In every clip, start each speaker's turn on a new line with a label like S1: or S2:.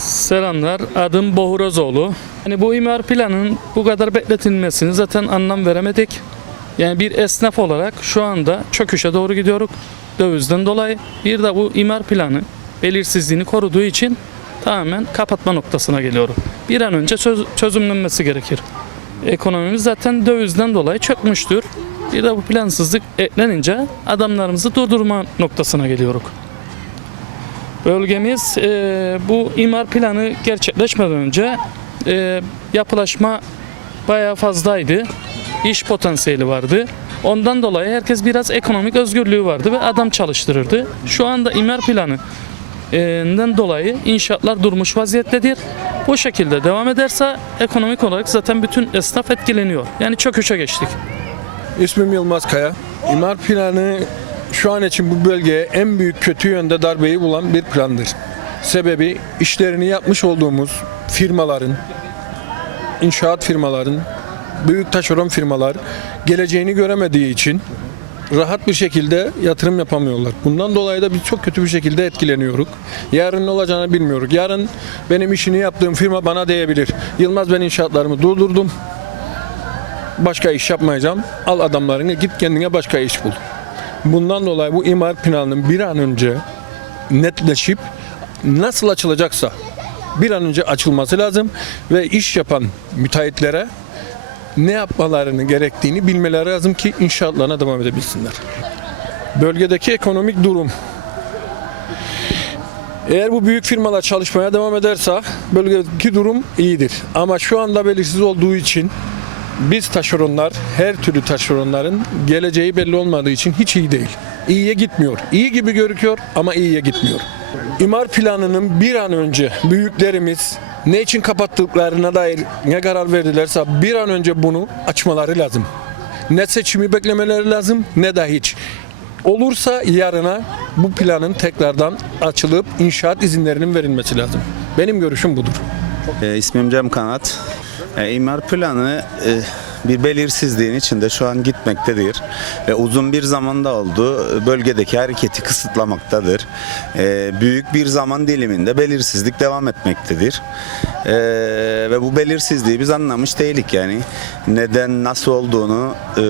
S1: Selamlar. Adım Bohurazoğlu. Hani bu imar planının bu kadar bekletilmesini zaten anlam veremedik. Yani bir esnaf olarak şu anda çöküşe doğru gidiyoruz. Dövizden dolayı. Bir de bu imar planı belirsizliğini koruduğu için tamamen kapatma noktasına geliyorum. Bir an önce çöz- çözümlenmesi gerekir. Ekonomimiz zaten dövizden dolayı çökmüştür. Bir de bu plansızlık eklenince adamlarımızı durdurma noktasına geliyoruz. Bölgemiz e, bu imar planı gerçekleşmeden önce e, yapılaşma bayağı fazlaydı. İş potansiyeli vardı. Ondan dolayı herkes biraz ekonomik özgürlüğü vardı ve adam çalıştırırdı. Şu anda imar planı den dolayı inşaatlar durmuş vaziyettedir. Bu şekilde devam ederse ekonomik olarak zaten bütün esnaf etkileniyor. Yani çöküşe geçtik.
S2: İsmim Yılmaz Kaya. İmar planı şu an için bu bölgeye en büyük kötü yönde darbeyi bulan bir plandır. Sebebi işlerini yapmış olduğumuz firmaların, inşaat firmaların, büyük taşeron firmalar geleceğini göremediği için rahat bir şekilde yatırım yapamıyorlar. Bundan dolayı da biz çok kötü bir şekilde etkileniyoruz. Yarın ne olacağını bilmiyoruz. Yarın benim işini yaptığım firma bana diyebilir. Yılmaz ben inşaatlarımı durdurdum başka iş yapmayacağım. Al adamlarını git kendine başka iş bul. Bundan dolayı bu imar planının bir an önce netleşip nasıl açılacaksa bir an önce açılması lazım ve iş yapan müteahhitlere ne yapmalarını gerektiğini bilmeleri lazım ki inşaatlarına devam edebilsinler. Bölgedeki ekonomik durum eğer bu büyük firmalar çalışmaya devam ederse bölgedeki durum iyidir. Ama şu anda belirsiz olduğu için biz taşeronlar, her türlü taşeronların geleceği belli olmadığı için hiç iyi değil. İyiye gitmiyor. İyi gibi görünüyor ama iyiye gitmiyor. İmar planının bir an önce büyüklerimiz ne için kapattıklarına dair ne karar verdilerse bir an önce bunu açmaları lazım. Ne seçimi beklemeleri lazım ne de hiç. Olursa yarına bu planın tekrardan açılıp inşaat izinlerinin verilmesi lazım. Benim görüşüm budur.
S3: E, ismim Cem Kanat. E, imar planı e, bir belirsizliğin içinde şu an gitmektedir. Ve uzun bir zamanda oldu. Bölgedeki hareketi kısıtlamaktadır. E, büyük bir zaman diliminde belirsizlik devam etmektedir. E, ve bu belirsizliği biz anlamış değilik yani. Neden, nasıl olduğunu e,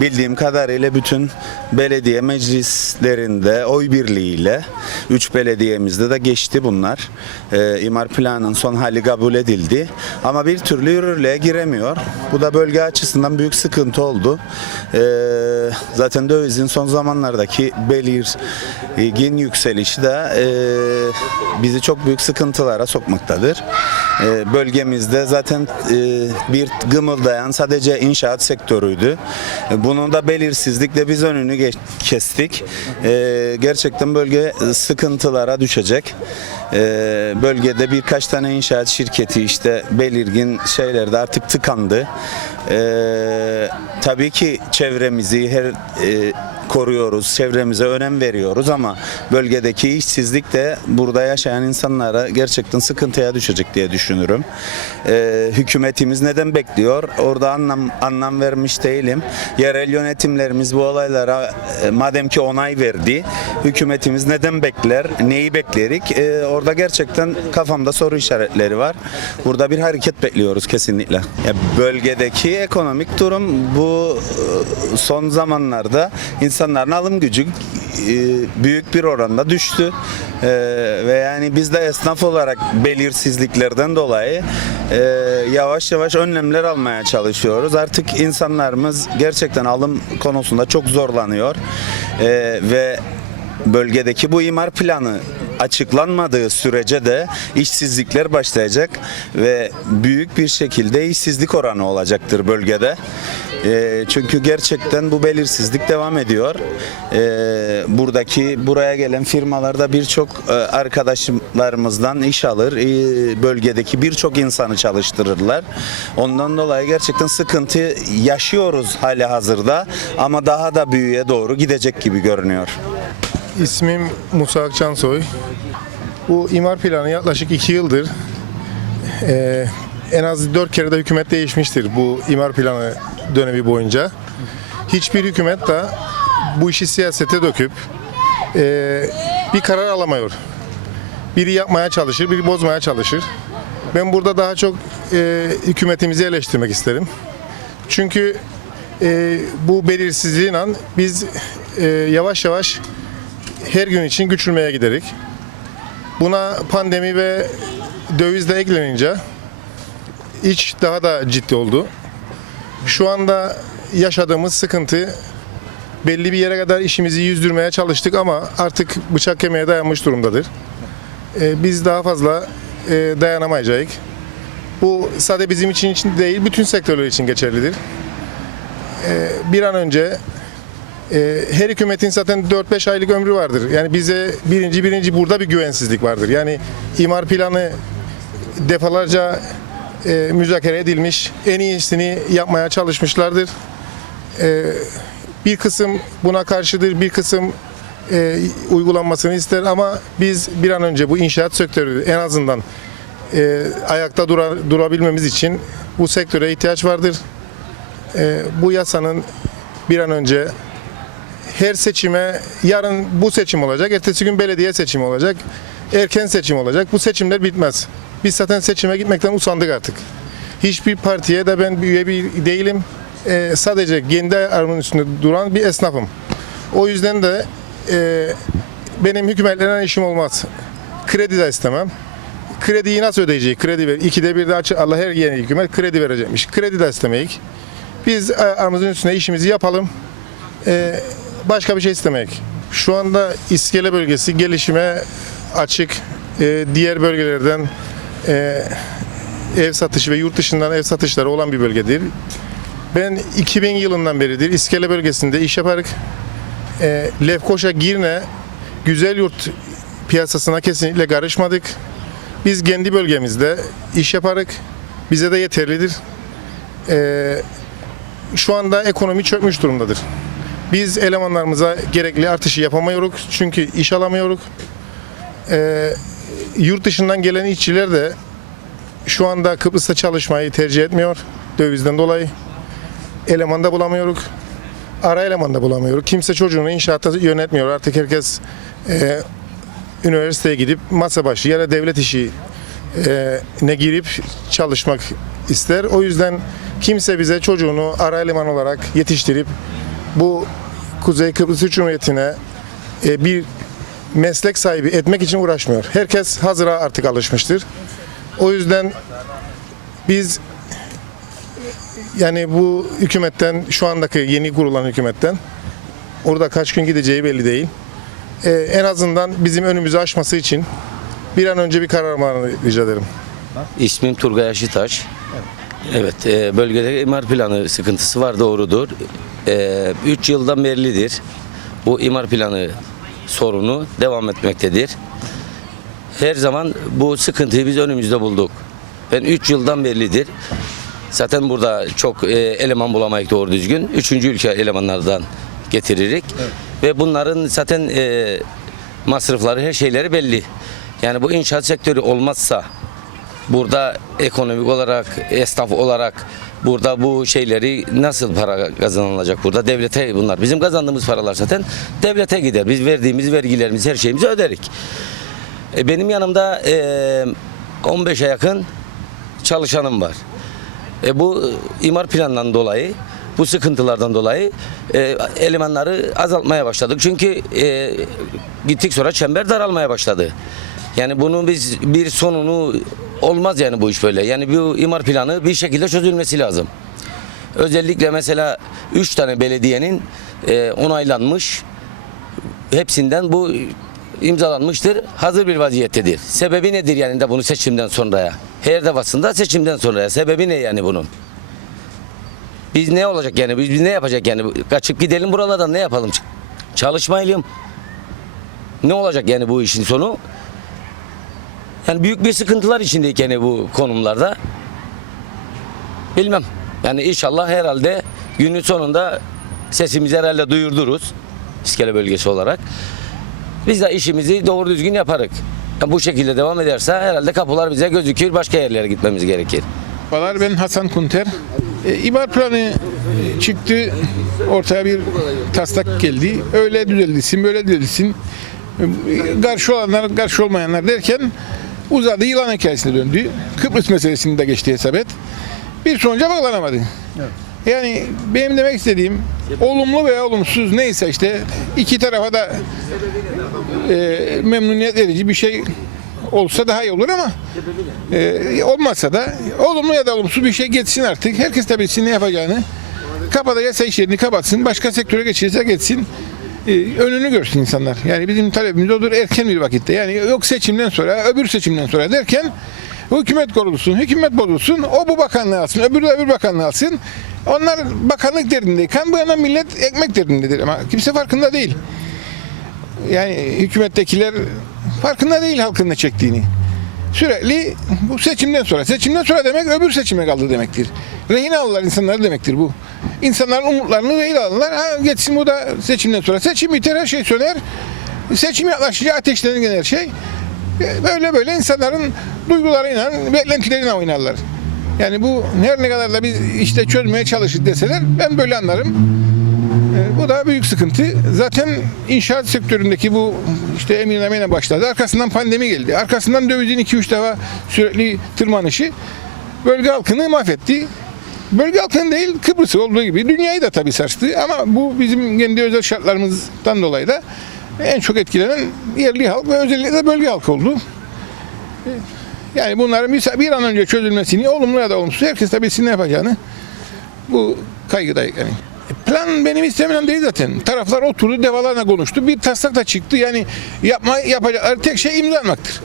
S3: bildiğim kadarıyla bütün belediye meclislerinde oy birliğiyle 3 belediyemizde de geçti bunlar. E, imar planının son hali kabul edildi. Ama bir türlü yürürlüğe giremiyor. Bu da bölge açısından büyük sıkıntı oldu. E, zaten dövizin son zamanlardaki belirgin yükselişi de e, bizi çok büyük sıkıntılara sokmaktadır. E, bölgemizde zaten e, bir gımıldayan sadece inşaat sektörüydü. E, bunun da belirsizlikle biz önünü kestik. E, gerçekten bölge sıkıntılara düşecek. E, bölgede birkaç tane inşaat şirketi işte belirgin şeylerde artık tıkandı. E, tabii ki çevremizi her e, koruyoruz, çevremize önem veriyoruz ama bölgedeki işsizlik de burada yaşayan insanlara gerçekten sıkıntıya düşecek diye düşünürüm. Ee, hükümetimiz neden bekliyor? Orada anlam anlam vermiş değilim. Yerel yönetimlerimiz bu olaylara e, madem ki onay verdi, hükümetimiz neden bekler? Neyi beklerik? Ee, orada gerçekten kafamda soru işaretleri var. Burada bir hareket bekliyoruz kesinlikle. Ya, bölgedeki ekonomik durum bu e, son zamanlarda insanların alım gücü e, büyük bir oranda düştü. E, ve yani biz de esnaf olarak belirsizliklerden dolayı yavaş yavaş önlemler almaya çalışıyoruz. Artık insanlarımız gerçekten alım konusunda çok zorlanıyor. Ve bölgedeki bu imar planı açıklanmadığı sürece de işsizlikler başlayacak ve büyük bir şekilde işsizlik oranı olacaktır bölgede. E, çünkü gerçekten bu belirsizlik devam ediyor. E, buradaki buraya gelen firmalarda birçok e, arkadaşlarımızdan iş alır. E, bölgedeki birçok insanı çalıştırırlar. Ondan dolayı gerçekten sıkıntı yaşıyoruz hali hazırda ama daha da büyüye doğru gidecek gibi görünüyor.
S4: İsmim Musa Akçansoy. Bu imar planı yaklaşık iki yıldır eee, en az dört kere de hükümet değişmiştir bu imar planı dönemi boyunca. Hiçbir hükümet de bu işi siyasete döküp eee, bir karar alamıyor. Biri yapmaya çalışır, biri bozmaya çalışır. Ben burada daha çok e, hükümetimizi eleştirmek isterim. Çünkü e, bu belirsizliğin an biz e, yavaş yavaş her gün için güçülmeye giderik. Buna pandemi ve döviz de eklenince iç daha da ciddi oldu. Şu anda yaşadığımız sıkıntı belli bir yere kadar işimizi yüzdürmeye çalıştık ama artık bıçak kemiğe dayanmış durumdadır. Ee, biz daha fazla e, dayanamayacağız. Bu sadece bizim için, için değil, bütün sektörler için geçerlidir. Ee, bir an önce e, her hükümetin zaten 4-5 aylık ömrü vardır. Yani bize birinci birinci burada bir güvensizlik vardır. Yani imar planı defalarca e, müzakere edilmiş, en iyisini yapmaya çalışmışlardır. E, bir kısım buna karşıdır, bir kısım e, uygulanmasını ister ama biz bir an önce bu inşaat sektörü en azından e, ayakta dura- durabilmemiz için bu sektöre ihtiyaç vardır. E, bu yasanın bir an önce her seçime yarın bu seçim olacak, ertesi gün belediye seçimi olacak, erken seçim olacak. Bu seçimler bitmez. Biz zaten seçime gitmekten usandık artık. Hiçbir partiye de ben bir üye bir değilim. Ee, sadece kendi ayarımın üstünde duran bir esnafım. O yüzden de e, benim hükümetlerden işim olmaz. Kredi de istemem. Krediyi nasıl ödeyecek? Kredi ver. İkide bir de açı Allah her yeni hükümet kredi verecekmiş. Kredi de istemeyik. Biz ayarımızın üstüne işimizi yapalım. Ee, başka bir şey istemek. Şu anda İskele bölgesi gelişime açık. Ee, diğer bölgelerden e, ev satışı ve yurt dışından ev satışları olan bir bölgedir. Ben 2000 yılından beridir İskele bölgesinde iş yaparak e, Lefkoşa Girne güzel yurt piyasasına kesinlikle karışmadık. Biz kendi bölgemizde iş yaparak bize de yeterlidir. E, şu anda ekonomi çökmüş durumdadır. Biz elemanlarımıza gerekli artışı yapamıyoruz çünkü iş alamıyoruz. Ee, yurt dışından gelen işçiler de şu anda Kıbrıs'ta çalışmayı tercih etmiyor dövizden dolayı. Eleman da bulamıyoruz. Ara eleman da bulamıyoruz. Kimse çocuğunu inşaatta yönetmiyor. Artık herkes e, üniversiteye gidip masa başı ya da devlet işi e, ne girip çalışmak ister. O yüzden kimse bize çocuğunu ara eleman olarak yetiştirip bu Kuzey Kıbrıs Cumhuriyeti'ne e, bir meslek sahibi etmek için uğraşmıyor. Herkes hazıra artık alışmıştır. O yüzden biz yani bu hükümetten şu andaki yeni kurulan hükümetten orada kaç gün gideceği belli değil. E, en azından bizim önümüzü aşması için bir an önce bir karar almalarını rica ederim.
S5: İsmim Turgay Aşıtaş. Evet, e, bölgede imar planı sıkıntısı var doğrudur. 3 yıldan beridir bu imar planı sorunu devam etmektedir. Her zaman bu sıkıntıyı biz önümüzde bulduk. Ben 3 yıldan beridir zaten burada çok e, eleman bulamayız doğru düzgün. Üçüncü ülke elemanlardan getiririk. Ve bunların zaten e, masrafları her şeyleri belli. Yani bu inşaat sektörü olmazsa burada ekonomik olarak, esnaf olarak burada bu şeyleri nasıl para kazanılacak burada? Devlete bunlar. Bizim kazandığımız paralar zaten devlete gider. Biz verdiğimiz vergilerimizi, her şeyimizi öderik. E, benim yanımda e, 15'e yakın çalışanım var. E, bu imar planından dolayı bu sıkıntılardan dolayı e, elemanları azaltmaya başladık. Çünkü e, gittik sonra çember daralmaya başladı. Yani bunun biz bir sonunu olmaz yani bu iş böyle. Yani bu imar planı bir şekilde çözülmesi lazım. Özellikle mesela 3 tane belediyenin e, onaylanmış hepsinden bu imzalanmıştır. Hazır bir vaziyettedir. Sebebi nedir yani de bunu seçimden sonraya? Her defasında seçimden sonraya. Sebebi ne yani bunun? Biz ne olacak yani? Biz, biz ne yapacak yani? Kaçıp gidelim buralardan ne yapalım? Çalışmayalım. Ne olacak yani bu işin sonu? Yani büyük bir sıkıntılar içindeyiz yani bu konumlarda. Bilmem. Yani inşallah herhalde günün sonunda sesimizi herhalde duyurduruz. İskele bölgesi olarak. Biz de işimizi doğru düzgün yaparız. Yani bu şekilde devam ederse herhalde kapılar bize gözükür. Başka yerlere gitmemiz gerekir.
S6: Merhabalar ben Hasan Kunter. E, imar planı e, çıktı. Ortaya bir taslak geldi. Öyle düzeltilsin, böyle düzeltilsin. E, Karşı olanlar, karşı olmayanlar derken uzadı yılan hikayesine döndü. Kıbrıs meselesini de geçti hesap et. Bir sonuca bağlanamadı. Yani benim demek istediğim olumlu veya olumsuz neyse işte iki tarafa da e, memnuniyet verici bir şey olsa daha iyi olur ama e, olmazsa da olumlu ya da olumsuz bir şey geçsin artık. Herkes tabii bilsin ne yapacağını. Kapatacaksa iş yerini kapatsın. Başka sektöre geçecekse geçsin. E, önünü görsün insanlar. Yani bizim talebimiz odur erken bir vakitte. Yani yok seçimden sonra, öbür seçimden sonra derken hükümet kurulsun, hükümet bozulsun, o bu bakanlığı alsın, öbürü de öbür bakanlığı alsın. Onlar bakanlık derdindeyken bu yana millet ekmek derdindedir ama kimse farkında değil. Yani hükümettekiler farkında değil halkın ne çektiğini. Sürekli bu seçimden sonra. Seçimden sonra demek öbür seçime kaldı demektir. Rehin alırlar insanları demektir bu. İnsanların umutlarını rehin alırlar. Ha, geçsin bu da seçimden sonra. Seçim biter her şey söner. Seçim yaklaşınca ateşlenir her şey. E, Böyle böyle insanların duygularıyla, beklentileriyle oynarlar. Yani bu her ne kadar da biz işte çözmeye çalıştık deseler ben böyle anlarım. E, Bu da büyük sıkıntı. Zaten inşaat sektöründeki bu işte emirlemeyle başladı. Arkasından pandemi geldi. Arkasından dövizin 2-3 defa sürekli tırmanışı bölge halkını mahvetti. Bölge halkının değil Kıbrıs'ı olduğu gibi dünyayı da tabii sarstı ama bu bizim kendi özel şartlarımızdan dolayı da en çok etkilenen yerli halk ve özellikle de bölge halkı oldu. E, Yani bunların bir, an önce çözülmesini olumlu ya da olumsuz herkes tabii ne yapacağını bu kaygıda yani. Plan benim istemem değil zaten. Taraflar oturdu defalarına konuştu. Bir taslak da çıktı. Yani yapma yapacakları tek şey imzalamaktır.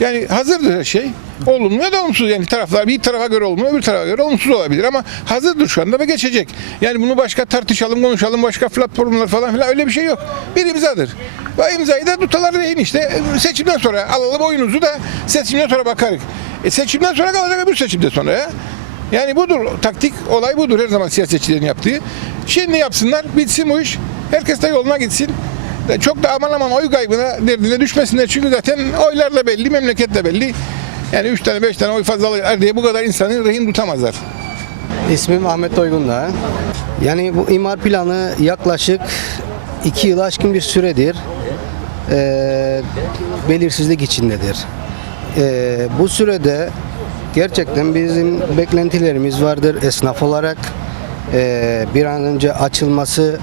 S6: Yani hazırdır her şey. Olumlu ya da olumsuz. Yani taraflar bir tarafa göre olumlu, öbür tarafa göre olumsuz olabilir ama hazırdır şu anda ve geçecek. Yani bunu başka tartışalım, konuşalım, başka platformlar falan filan öyle bir şey yok. Bir imzadır. Ve imzayı da tutalar rehin işte. Seçimden sonra alalım oyunuzu da seçimden sonra bakarız. E seçimden sonra kalacak öbür seçimden sonra ya. Yani budur taktik, olay budur her zaman siyasetçilerin yaptığı. Şimdi yapsınlar, bitsin bu iş. Herkes de yoluna gitsin. De Çok da aman aman oy kaybına derdine düşmesinler. Çünkü zaten oylar da belli, memleket de belli. Yani 3 tane 5 tane oy fazla alır diye bu kadar insanı rehin tutamazlar.
S7: İsmim Ahmet Doygun'da. Yani bu imar planı yaklaşık iki yıl aşkın bir süredir eee, belirsizlik içindedir. Eee, bu sürede gerçekten bizim beklentilerimiz vardır esnaf olarak. Eee, bir an önce açılması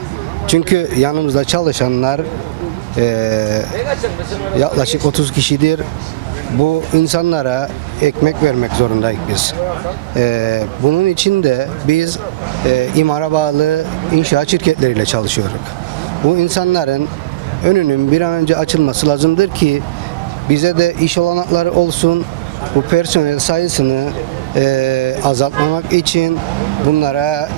S7: çünkü yanımızda çalışanlar eee, yaklaşık 30 kişidir. Bu insanlara ekmek vermek zorundayız biz. Ee, bunun için de biz e, imara bağlı inşaat şirketleriyle çalışıyoruz. Bu insanların önünün bir an önce açılması lazımdır ki bize de iş olanakları olsun. Bu personel sayısını e, azaltmamak için bunlara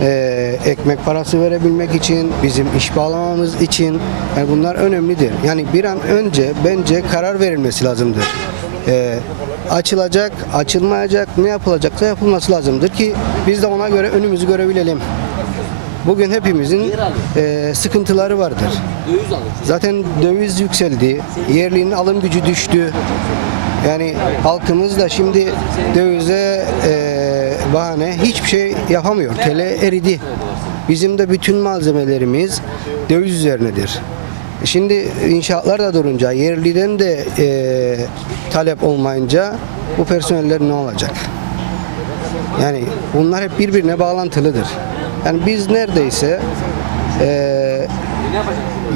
S7: e, ekmek parası verebilmek için, bizim iş bağlamamız için yani bunlar önemlidir. Yani bir an önce bence karar verilmesi lazımdır. E, açılacak, açılmayacak, ne yapılacaksa yapılması lazımdır ki biz de ona göre önümüzü görebilelim. Bugün hepimizin e, sıkıntıları vardır. Zaten döviz yükseldi, yerlinin alım gücü düştü. Yani halkımız da şimdi dövize e, bahane hiçbir şey yapamıyor. TL eridi. Bizim de bütün malzemelerimiz döviz üzerinedir. Şimdi inşaatlar da durunca, yerliden de e, talep olmayınca bu personeller ne olacak? Yani bunlar hep birbirine bağlantılıdır. Yani biz neredeyse e,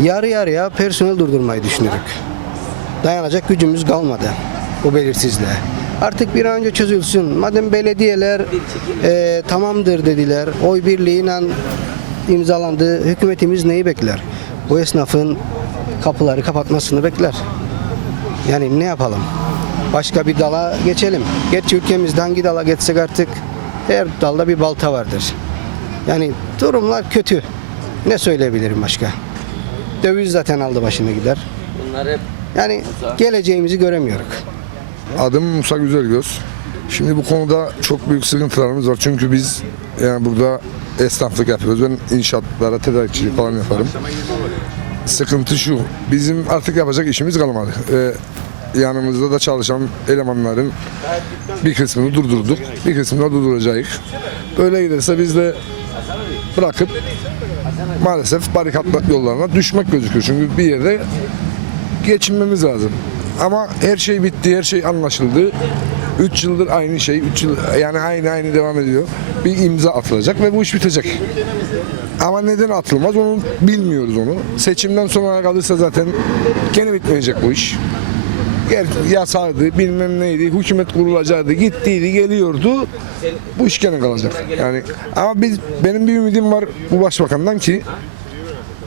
S7: yarı yarıya personel durdurmayı düşünürük. Dayanacak gücümüz kalmadı bu belirsizliğe. Artık bir an önce çözülsün. Madem belediyeler e, tamamdır dediler, oy birliğiyle imzalandı, hükümetimiz neyi bekler? Bu esnafın kapıları kapatmasını bekler. Yani ne yapalım? Başka bir dala geçelim. Gerçi ülkemizde hangi dala geçsek artık her dalda bir balta vardır. Yani durumlar kötü. Ne söyleyebilirim başka? Döviz zaten aldı başını gider.
S5: Bunlar hep
S7: Yani geleceğimizi göremiyoruz.
S8: Adım Musa Güzelgöz. Şimdi bu konuda çok büyük sıkıntılarımız var. Çünkü biz yani burada esnaflık yapıyoruz. Ben inşaatlara tedarikçilik falan yaparım. Sıkıntı şu. Bizim artık yapacak işimiz kalmadı. Ee, yanımızda da çalışan elemanların bir kısmını durdurduk. Bir kısmını da durduracağız. Böyle giderse biz de bırakıp maalesef barikat yollarına düşmek gözüküyor. Çünkü bir yerde geçinmemiz lazım. Ama her şey bitti, her şey anlaşıldı. 3 yıldır aynı şey, 3 yıl yani aynı aynı devam ediyor. Bir imza atılacak ve bu iş bitecek. Ama neden atılmaz onu bilmiyoruz onu. Seçimden sonra kalırsa zaten gene bitmeyecek bu iş. Ger yasaydı, bilmem neydi, hükümet kurulacaktı, gittiydi, geliyordu. Bu iş gene kalacak. Yani ama biz benim bir ümidim var bu başbakandan ki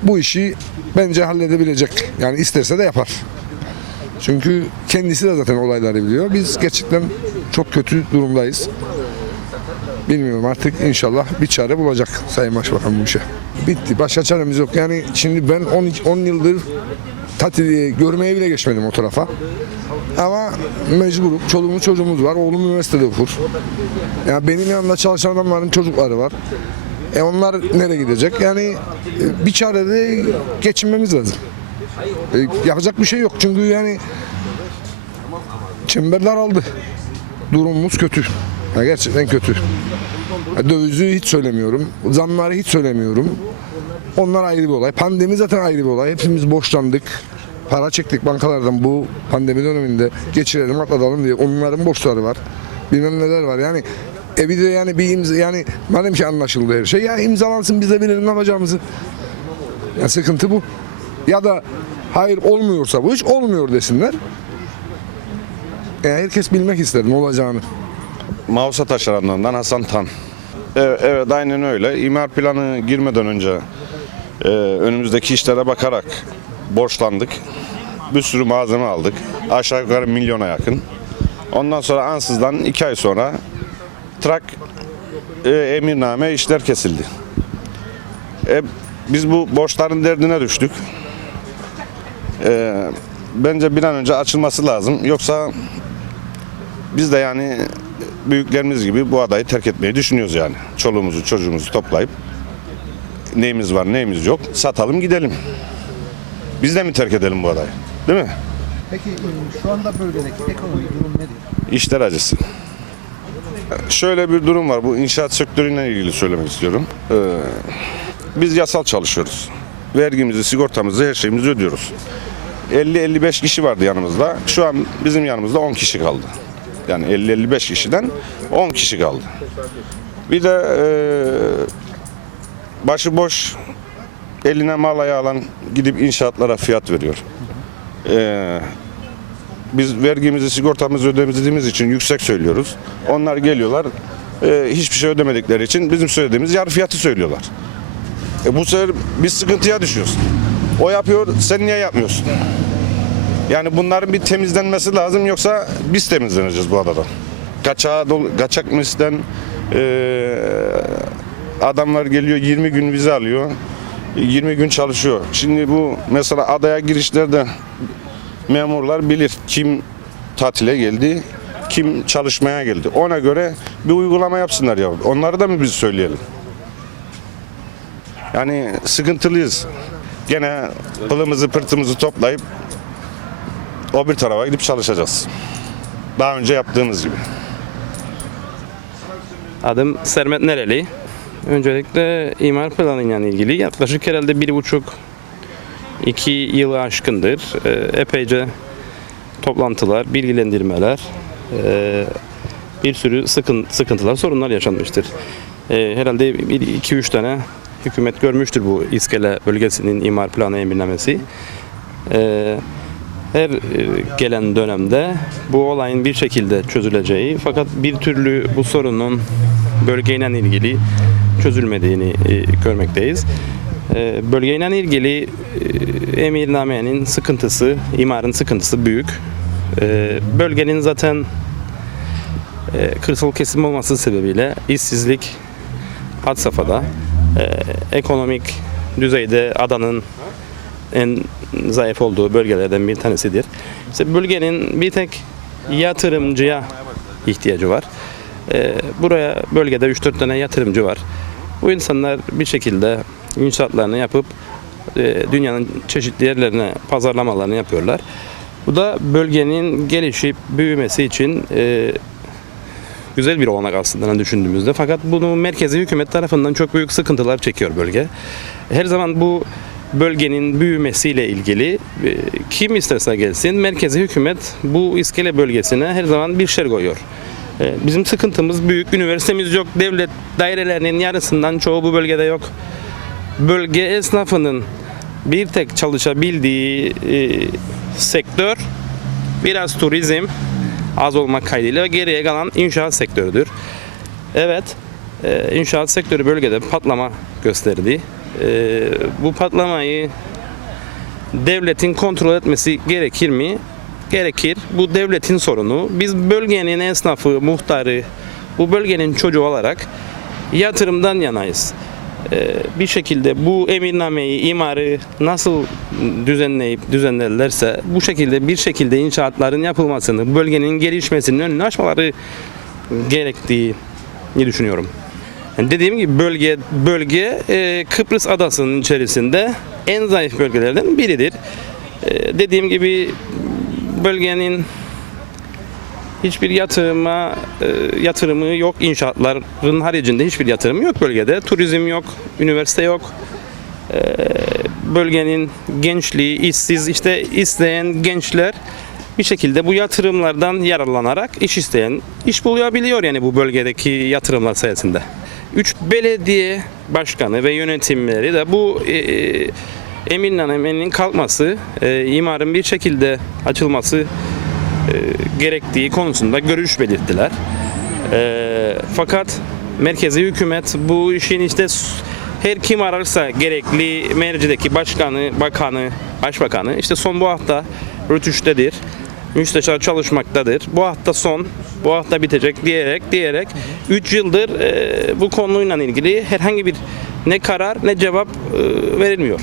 S8: bu işi bence halledebilecek. Yani isterse de yapar. Çünkü kendisi de zaten olayları biliyor. Biz gerçekten çok kötü durumdayız. Bilmiyorum artık inşallah bir çare bulacak Sayın Başbakan bu işe. Bitti. Başka çaremiz yok. Yani şimdi ben 12, 10 yıldır tatili görmeye bile geçmedim o tarafa. Ama mecburum. Çoluğumuz çocuğumuz var. Oğlum üniversitede okur. Yani benim yanımda çalışan adamların çocukları var. E onlar nereye gidecek? Yani e, bir çare de geçinmemiz lazım. E, yapacak bir şey yok. Çünkü yani çember daraldı. Durumumuz kötü. Ya gerçekten kötü. Ya dövizü hiç söylemiyorum. Zamları hiç söylemiyorum. Onlar ayrı bir olay. Pandemi zaten ayrı bir olay. Hepimiz borçlandık. Para çektik bankalardan bu pandemi döneminde geçirelim atlatalım diye. Onların borçları var. Bilmem neler var. Yani e de yani bir imza yani madem ki anlaşıldı her şey ya imzalansın biz de bilelim ne yapacağımızı. Ya sıkıntı bu. Ya da hayır olmuyorsa bu iş olmuyor desinler. E, herkes bilmek ister ne olacağını.
S9: Mavsa taşeronlarından Hasan Tan. Evet, evet aynen öyle. İmar planı girmeden önce e, önümüzdeki işlere bakarak borçlandık. Bir sürü malzeme aldık. Aşağı yukarı milyona yakın. Ondan sonra ansızdan iki ay sonra trak e, emirname işler kesildi. E, biz bu borçların derdine düştük. E, bence bir an önce açılması lazım. Yoksa biz de yani büyüklerimiz gibi bu adayı terk etmeyi düşünüyoruz yani. Çoluğumuzu çocuğumuzu toplayıp neyimiz var neyimiz yok satalım gidelim. Biz de mi terk edelim bu adayı? Değil mi?
S10: Peki e, şu anda bölgedeki ekonomik durum nedir?
S9: İşler acısı. Şöyle bir durum var. Bu inşaat sektörüyle ilgili söylemek istiyorum. Ee, biz yasal çalışıyoruz. Vergimizi, sigortamızı, her şeyimizi ödüyoruz. 50-55 kişi vardı yanımızda. Şu an bizim yanımızda 10 kişi kaldı. Yani 50-55 kişiden 10 kişi kaldı. Bir de e, başıboş eline mal ayağı alan gidip inşaatlara fiyat veriyor. Ee, biz vergimizi, sigortamızı ödemediğimiz için yüksek söylüyoruz. Onlar geliyorlar, e, hiçbir şey ödemedikleri için bizim söylediğimiz yarı fiyatı söylüyorlar. E, bu sefer biz sıkıntıya düşüyoruz. O yapıyor, sen niye yapmıyorsun? Yani bunların bir temizlenmesi lazım yoksa biz temizleneceğiz bu adadan. Kaçağa, kaçak misten e, adamlar geliyor 20 gün vize alıyor. 20 gün çalışıyor. Şimdi bu mesela adaya girişlerde memurlar bilir kim tatile geldi, kim çalışmaya geldi. Ona göre bir uygulama yapsınlar ya. Onları da mı biz söyleyelim? Yani sıkıntılıyız. Gene pılımızı pırtımızı toplayıp o bir tarafa gidip çalışacağız. Daha önce yaptığımız gibi.
S11: Adım Sermet Nereli. Öncelikle imar planıyla ilgili yaklaşık herhalde bir buçuk iki yılı aşkındır. Ee, Epeyce toplantılar, bilgilendirmeler, ee, bir sürü sıkın, sıkıntılar, sorunlar yaşanmıştır. Ee, Herhalde bir iki üç tane hükümet görmüştür bu İskele bölgesinin imar planı emirlemesi. Ee, her e, gelen dönemde bu olayın bir şekilde çözüleceği fakat bir türlü bu sorunun bölgeyle ilgili çözülmediğini e, görmekteyiz. E, Bölgeyle ilgili e, emirnamenin sıkıntısı, imarın sıkıntısı büyük. E, Bölgenin zaten kırsal kesim olması sebebiyle işsizlik had safhada. E, Ekonomik düzeyde adanın en zayıf olduğu bölgelerden bir tanesidir. İşte bölgenin bir tek yatırımcıya ihtiyacı var. Ee, buraya bölgede 3-4 tane yatırımcı var. Bu insanlar bir şekilde inşaatlarını yapıp e, dünyanın çeşitli yerlerine pazarlamalarını yapıyorlar. Bu da bölgenin gelişip büyümesi için e, güzel bir olanak aslında düşündüğümüzde. Fakat bunu merkezi hükümet tarafından çok büyük sıkıntılar çekiyor bölge. Her zaman bu bölgenin büyümesiyle ilgili e, kim isterse gelsin merkezi hükümet bu iskele bölgesine her zaman bir şey koyuyor. E, Bizim sıkıntımız büyük. Üniversitemiz yok. Devlet dairelerinin yarısından çoğu bu bölgede yok. Bölge esnafının bir tek çalışabildiği e, sektör biraz turizm az olmak kaydıyla geriye kalan inşaat sektörüdür. Evet, e, inşaat sektörü bölgede patlama gösterdi. E, bu patlamayı devletin kontrol etmesi gerekir mi? Gerekir. Bu devletin sorunu. Biz bölgenin esnafı, muhtarı, bu bölgenin çocuğu olarak yatırımdan yanayız. Ee, bir şekilde bu emirnameyi, imarı nasıl düzenleyip düzenlerlerse bu şekilde bir şekilde inşaatların yapılmasını, bölgenin gelişmesinin önünü açmaları gerektiğini düşünüyorum. Yani dediğim gibi bölge bölge e, Kıbrıs adasının içerisinde en zayıf bölgelerden biridir. E, dediğim gibi bölgenin hiçbir yatırıma e, yatırımı yok inşaatların haricinde hiçbir yatırımı yok bölgede. Turizm yok, üniversite yok. E, bölgenin gençliği, işsiz işte isteyen gençler bir şekilde bu yatırımlardan yararlanarak iş isteyen iş bulabiliyor yani bu bölgedeki yatırımlar sayesinde. Üç belediye başkanı ve yönetimleri de bu e, eminlemenin kalkması, e, imarın bir şekilde açılması e, gerektiği konusunda görüş belirttiler. E, fakat merkezi hükümet bu işin işte her kim ararsa gerekli mercideki başkanı, bakanı, başbakanı işte son bu hafta rütüştedir. Müsteşar çalışmaktadır. Bu hafta son, bu hafta bitecek diyerek diyerek 3 yıldır e, bu konuyla ilgili herhangi bir ne karar ne cevap e, verilmiyor.